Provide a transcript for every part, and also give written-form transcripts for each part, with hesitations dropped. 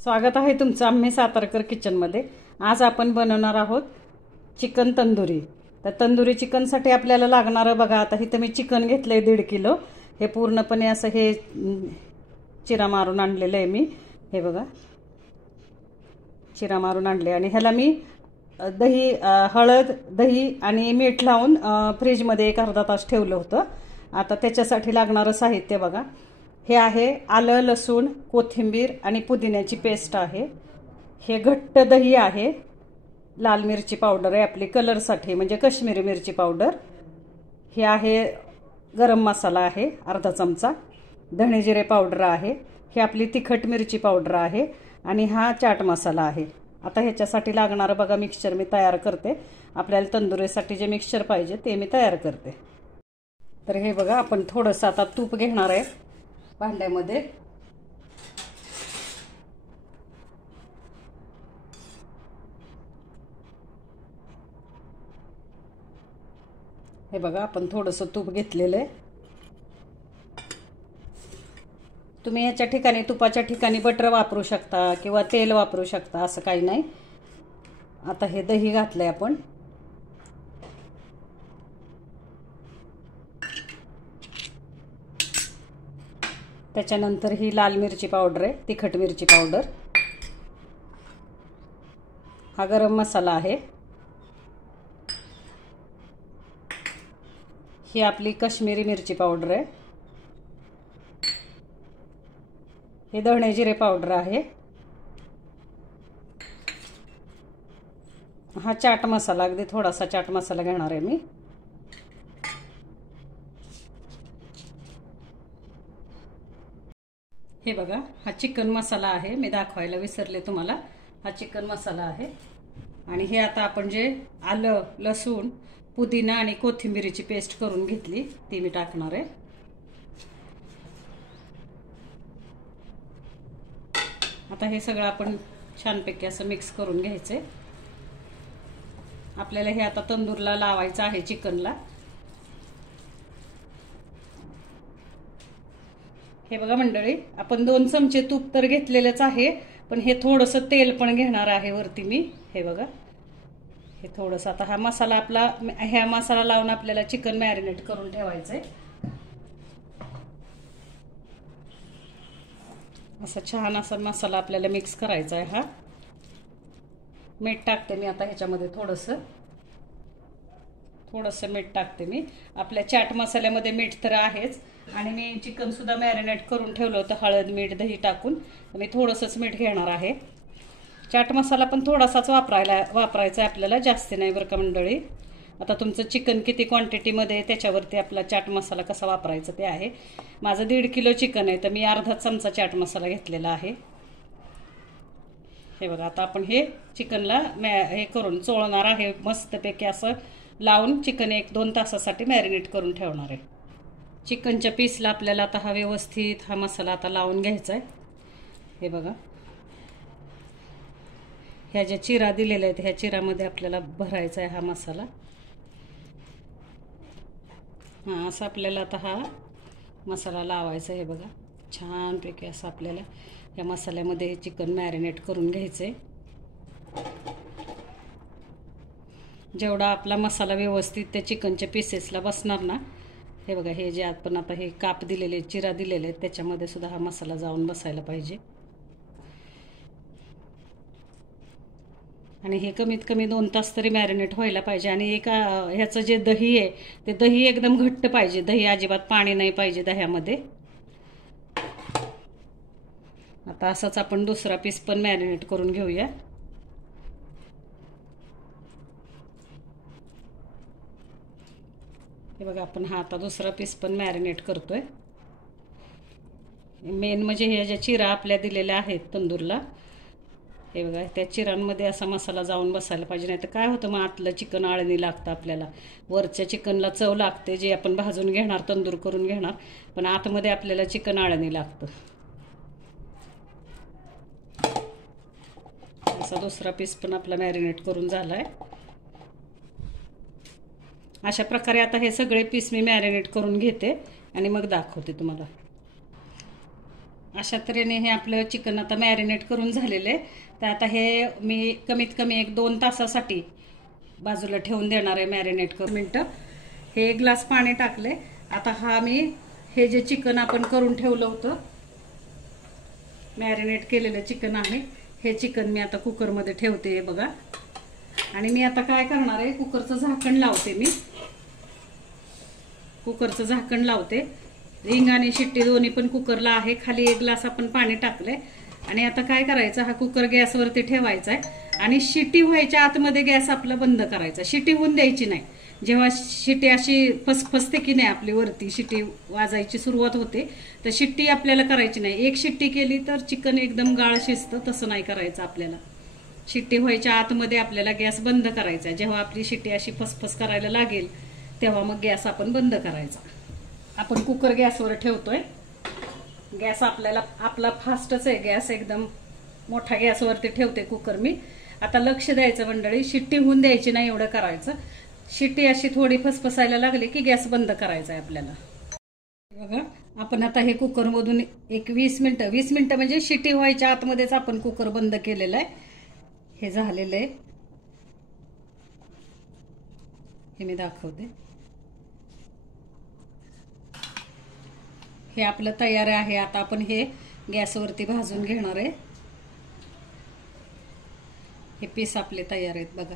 स्वागत आहे तुमचं आम्ही सातारकर किचनमध्ये। आज आपण बनवणार आहोत चिकन तंदुरी। तर तंदुरी चिकनसाठी आपल्याला लागणार बघा, आता इथे मी चिकन घेतलंय 1.5 किलो। हे पूर्णपणे असं हे चिरा मारून आणलेलं आहे मी। हे बघा चिरा मारून आणले आणि ह्याला मी दही, हळद, दही आणि मीठ लावून फ्रीजमध्ये एक अर्धा तास ठेवलं होतं। आता त्याच्यासाठी लागणारं साहित्य बघा, हे आहे आलं, लसूण, कोथिंबीर आणि पुदिन्याची पेस्ट आहे। हे घट्ट दही आहे, लाल मिरची पावडर आहे आपली कलरसाठी म्हणजे काश्मीरी मिरची पावडर। हे आहे गरम मसाला आहे अर्धा चमचा, धणे जिरे पावडर आहे, हे आपली तिखट मिरची पावडर आहे आणि हा चाट मसाला आहे। आता ह्याच्यासाठी लागणारं बघा मिक्सचर मी तयार करते। आपल्याला तंदुरीसाठी जे मिक्सचर पाहिजे ते मी तयार करते। तर हे बघा, आपण थोडंसं आता तूप घेणार आहे भांड्यामध्ये। हे बघा, आपण थोडंसं तूप घेतलेलं आहे। तुम्ही याच्या ठिकाणी तुपाच्या ठिकाणी बटर वापरू शकता किंवा तेल वापरू शकता, असं काही नाही। आता हे दही घातलंय आपण। त्याच्यानंतर ही लाल मिरची पावडर आहे, तिखट मिरची पावडर। हा गरम मसाला आहे, ही आपली काश्मीरी मिरची पावडर आहे, हे धणे जिरे पावडर आहे, हा चाट मसाला, अगदी थोडासा चाट मसाला घेणार आहे मी। हे बघा, हा चिकन मसाला आहे, मी दाखवायला विसरले तुम्हाला। हा चिकन मसाला आहे आणि हे आता आपण जे आलं, लसूण, पुदिना आणि कोथिंबीरीची पेस्ट करून घेतली ती मी टाकणार आहे। आता हे सगळं आपण छानपैकी असं मिक्स करून घ्यायचंय। आपल्याला हे आता तंदूरला लावायचं आहे चिकनला। हे बघा मंडळी, आपण 2 चमचे तूप तर घेतलेलंच आहे, पण हे थोडंसं तेल पण घेणार आहे वरती मी। हे बघा, हे थोडंसं आता हा मसाला आपला, ह्या मसाला लावून आपल्याला चिकन मॅरिनेट करून ठेवायचंय। असा छान असा मसाला आपल्याला मिक्स करायचा आहे। हा मीठ टाकते मी आता ह्याच्यामध्ये, थोडंसं मीठ टाकते मी। आपल्या चाट मसाल्यामध्ये मीठ तर आहेच आणि मी चिकन सुद्धा मॅरिनेट करून ठेवलं होतं हळद, मीठ, दही टाकून। मी थोडंसंच मीठ घेणार आहे। चाट मसाला पण थोडासाच वापरायचा आहे आपल्याला, जास्त नाही बरं का मंडळी। आता तुमचं चिकन किती क्वांटिटीमध्ये आहे त्याच्यावरती आपला चाट मसाला कसा वापरायचा ते आहे। माझं 1.5 किलो चिकन आहे, तर मी अर्धा चमचा चाट मसाला घेतलेला आहे। हे बघा, आता आपण हे चिकनला हे करून चोळणार आहे मस्तपैकी, असं लावून चिकन 1-2 तासासाठी मॅरिनेट करून ठेवणार आहे। चिकनच्या पीसला आपल्याला आता हा व्यवस्थित हा मसाला आता लावून घ्यायचा आहे। हे बघा, ह्या ज्या चिरा दिलेल्या आहेत ह्या चिरामध्ये आपल्याला भरायचा आहे हा मसाला। हां, असं आपल्याला आता हा मसाला लावायचा आहे। बघा, छानपैकी असं आपल्याला या मसाल्यामध्ये हे चिकन मॅरिनेट करून घ्यायचं आहे। जेवढा आपला मसाला व्यवस्थित त्या चिकनच्या पीसेसला बसणार ना, हे बघा, हे जे आपण आता हे काप दिलेले, चिरा दिलेले आहेत त्याच्यामध्ये सुद्धा हा मसाला जाऊन बसायला पाहिजे। आणि हे कमीत कमी 2 तास तरी मॅरिनेट व्हायला पाहिजे। आणि ह्याचं जे दही आहे ते दही एकदम घट्ट पाहिजे, दही अजिबात पाणी नाही पाहिजे दह्यामध्ये। आता असंच आपण दुसरा पीस पण मॅरिनेट करून घेऊया। हे बघा, आपण हा आता दुसरा पीस पण मॅरिनेट करतोय। मेन म्हणजे हे ज्या चिरा आपल्या दिलेल्या आहेत तंदूरला, हे बघा, त्या चिरांमध्ये असा मसाला जाऊन बसायला पाहिजे, नाही तर काय होतं मग आतलं चिकन आळणी लागतं आपल्याला। वरच्या चिकनला चव लागते जे आपण भाजून घेणार, तंदूर करून घेणार, पण आतमध्ये आपल्याला चिकन आळणी लागतं। असा दुसरा पीस पण आपला मॅरिनेट करून झालाय। अशा प्रकारे आता हे सगळे पीस मी मॅरिनेट करून घेते आणि मग दाखवते तुम्हाला। अशा तऱ्हेने हे आपलं चिकन आता मॅरिनेट करून झालेलं आहे. तर आता हे मी कमीत कमी 1-2 तासासाठी बाजूला ठेवून देणार आहे मॅरिनेट करून. मिनटं हे 1 ग्लास पाणी टाकले. आता हे जे चिकन आपण करून ठेवलं होतं, मॅरिनेट केलेलं चिकन आहे, हे चिकन मी आता कुकरमध्ये ठेवते बघा. आणि मी आता काय करणार आहे, कुकरचं झाकण लावते. मी कुकरचं झाकण लावते. रिंग आणि शिट्टी दोन्ही पण कुकरला आहे. खाली 1 ग्लास आपण पाणी टाकले. आणि आता काय करायचं, हा कुकर गॅसवरती ठेवायचा आहे आणि शिट्टी व्हायच्या आतमध्ये गॅस आपला बंद करायचा. शिट्टी होऊन द्यायची नाही. जेव्हा शिट्टी अशी फसफसते की नाही, आपली वरती शिट्टी वाजायची सुरुवात होते, तर शिट्टी आपल्याला करायची नाही. 1 शिट्टी केली तर चिकन एकदम गाळ शिजतं. तसं नाही करायचं आपल्याला. शिट्टी व्हायच्या आतमध्ये आपल्याला गॅस बंद करायचा. जेव्हा आपली शिट्टी अशी फसफस करायला लागेल तेव्हा मग गॅस आपण बंद करायचा. आपण कुकर गॅसवर ठेवतोय. गॅस आपला फास्टच आहे. गॅस एकदम मोठा गॅसवरती ठेवते कुकर मी. आता लक्ष द्यायचं मंडळी, शिट्टी होऊन द्यायची नाही, एवढं करायचं. शिट्टी अशी थोडी फसफसायला लागली की गॅस बंद करायचा आहे आपल्याला. बघा आपण आता हे कुकरमधून 20 मिनिटं म्हणजे शिट्टी व्हायच्या आतमध्येच आपण कुकर बंद केलेला आहे. हे झालेलं आहे, हे मी दाखवते. हे आपलं तयार आहे. आता आपण हे गॅसवरती भाजून घेणार आहे. हे पीस आपले तयार आहेत बघा.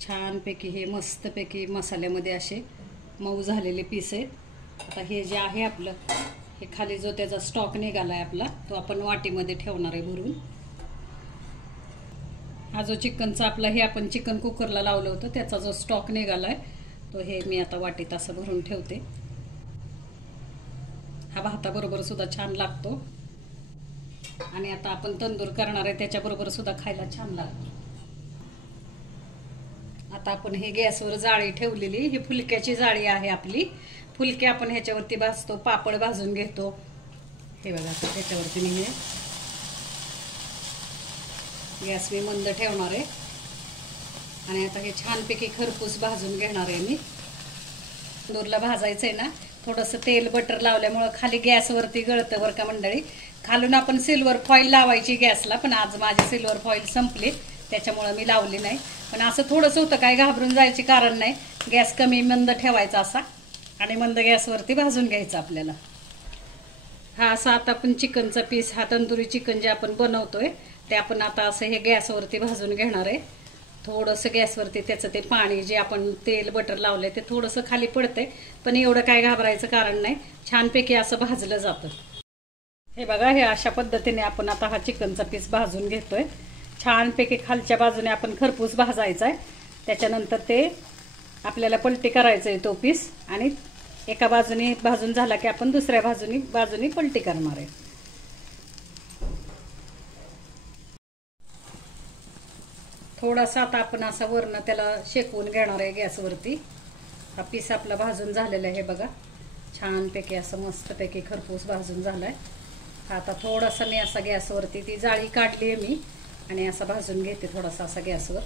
छानपैकी हे मस्तपैकी मसाल्यामध्ये असे मऊ झालेले पीस आहेत. आता हे जे आहे आपलं, हे खाली जो त्याचा स्टॉक निघालाय आपला, तो आपण वाटीमध्ये ठेवणार आहे भरून. हा जो चिकनचा आपला, हे आपण चिकन कुकरला लावलं होतं, त्याचा जो स्टॉक निघालाय तो हे मी आता वाटीत असं भरून ठेवते. हा भाताबरोबर सुद्धा छान लागतो. आणि आता आपण तंदूर करणार आहे, त्याच्याबरोबर सुद्धा खायला छान लागतो. आता आपण हे गॅसवर जाळी ठेवलेली, ही फुलक्याची जाळी आहे आपली. फुलके आपण ह्याच्यावरती भाजतो, पापड भाजून घेतो. हे बघा, त्याच्यावरती मी हे गॅस मी मंद ठेवणार आहे. आणि आता हे छानपैकी खरपूस भाजून घेणार आहे मी. तंदूरला भाजायचंय ना, थोडंसं तेल बटर लावल्यामुळं खाली गॅसवरती गळतं बरं का मंडळी. खालून आपण सिल्वर फॉईल लावायची गॅसला, पण आज माझी सिल्वर फॉईल संपली, त्याच्यामुळं मी लावली नाही. पण असं थोडंसं होतं, काय घाबरून जायचे कारण नाही. गॅस कमी मंद ठेवायचा असा आणि मंद गॅसवरती भाजून घ्यायचं आपल्याला. हा असा आता आपण चिकनचा पीस, हा तंदुरी चिकन जे आपण बनवतोय ते आपण आता असं हे गॅसवरती भाजून घेणार आहे. थोडंसं गॅसवरती त्याचं ते पाणी जे आपण तेल बटर लावलंय ते थोडंसं खाली पडतंय, पण एवढं काय घाबरायचं कारण नाही. छानपैकी असं भाजलं जातं. हे बघा, हे अशा पद्धतीने आपण आता हा चिकनचा पीस भाजून घेतोय. छानपैकी खालच्या बाजूने आपण खरपूस भाजायचा आहे. त्याच्यानंतर ते आपल्याला पलटी करायचं आहे तो पीस. आणि एका बाजूने भाजून झाला की आपण दुसऱ्या बाजूने पलटी करणार आहे. थोडासा आता आपण असा वरनं त्याला शेकवून घेणार आहे गॅसवरती. हा पीस आपला भाजून झालेला आहे बघा. छानपैकी असं मस्तपैकी खरपूस भाजून झालाय. हा आता थोडासा मी असा गॅसवरती, ती जाळी काढली आहे मी आणि असा भाजून घेते थोडासा असा गॅसवर.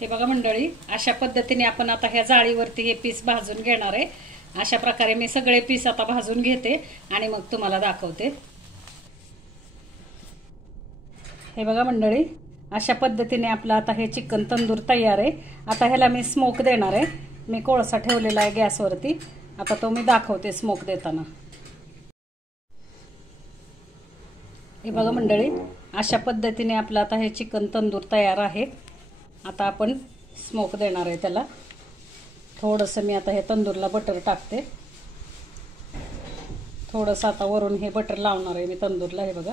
हे बघा मंडळी, अशा पद्धतीने आपण आता ह्या जाळीवरती हे पीस भाजून घेणार आहे. अशा प्रकारे मी सगळे पीस आता भाजून घेते आणि मग तुम्हाला दाखवते. हे बघा मंडळी, अशा पद्धतीने आपलं आता हे चिकन तंदूर तयार आहे. आता ह्याला मी स्मोक देणार आहे. मी कोळसा ठेवलेला आहे गॅसवरती. आता तो मी दाखवते स्मोक देताना. हे बघा मंडळी, अशा पद्धतीने आपलं आता हे चिकन तंदूर तयार आहे. आता आपण स्मोक देणार आहे त्याला. थोडंसं मी आता हे तंदूरला बटर टाकते. थोडंसं आता वरून हे बटर लावणार आहे मी तंदूरला. हे बघा,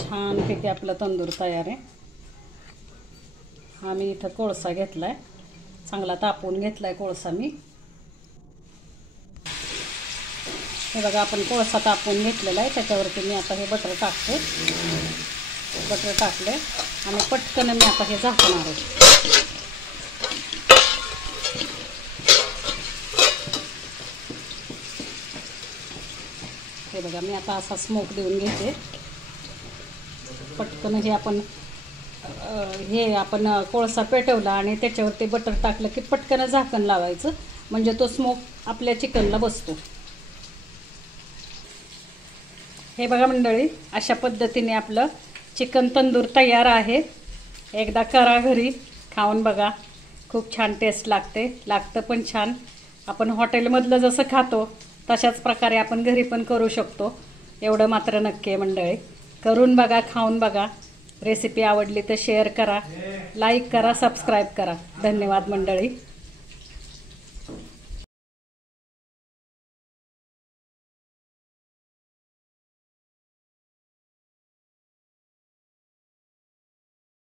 छानपैकी आपला तंदूर तयार आहे. हा मी इथं कोळसा घेतलाय, चांगला तापवून घेतलाय कोळसा मी. हे बघा, आपण कोळसा तापवून घेतलेला आहे, त्याच्यावरती मी आता हे बटर टाकते. बटर टाकले आणि पटकन मी आता हे झाकणार आहे. हे बघा मी आता असा स्मोक देऊन घेते. पटकन हे आपण कोळसा पेटवला आणि त्याच्यावरती बटर टाकलं की पटकन झाकण लावायचं, म्हणजे तो स्मोक आपल्या चिकनला बसतो. हे बघा मंडळी, अशा पद्धतीने आपलं चिकन तंदूर तयार आहे. एकदा करा घरी, खाऊन बघा, खूप छान टेस्ट लागतं पण छान. आपण हॉटेलमधलं जसं खातो तशाच प्रकारे आपण घरी पण करू शकतो, एवढं मात्र नक्की आहे मंडळी. करून बघा, खाऊन बघा. रेसिपी आवडली तर शेअर करा, लाईक करा, सबस्क्राईब करा. धन्यवाद मंडळी.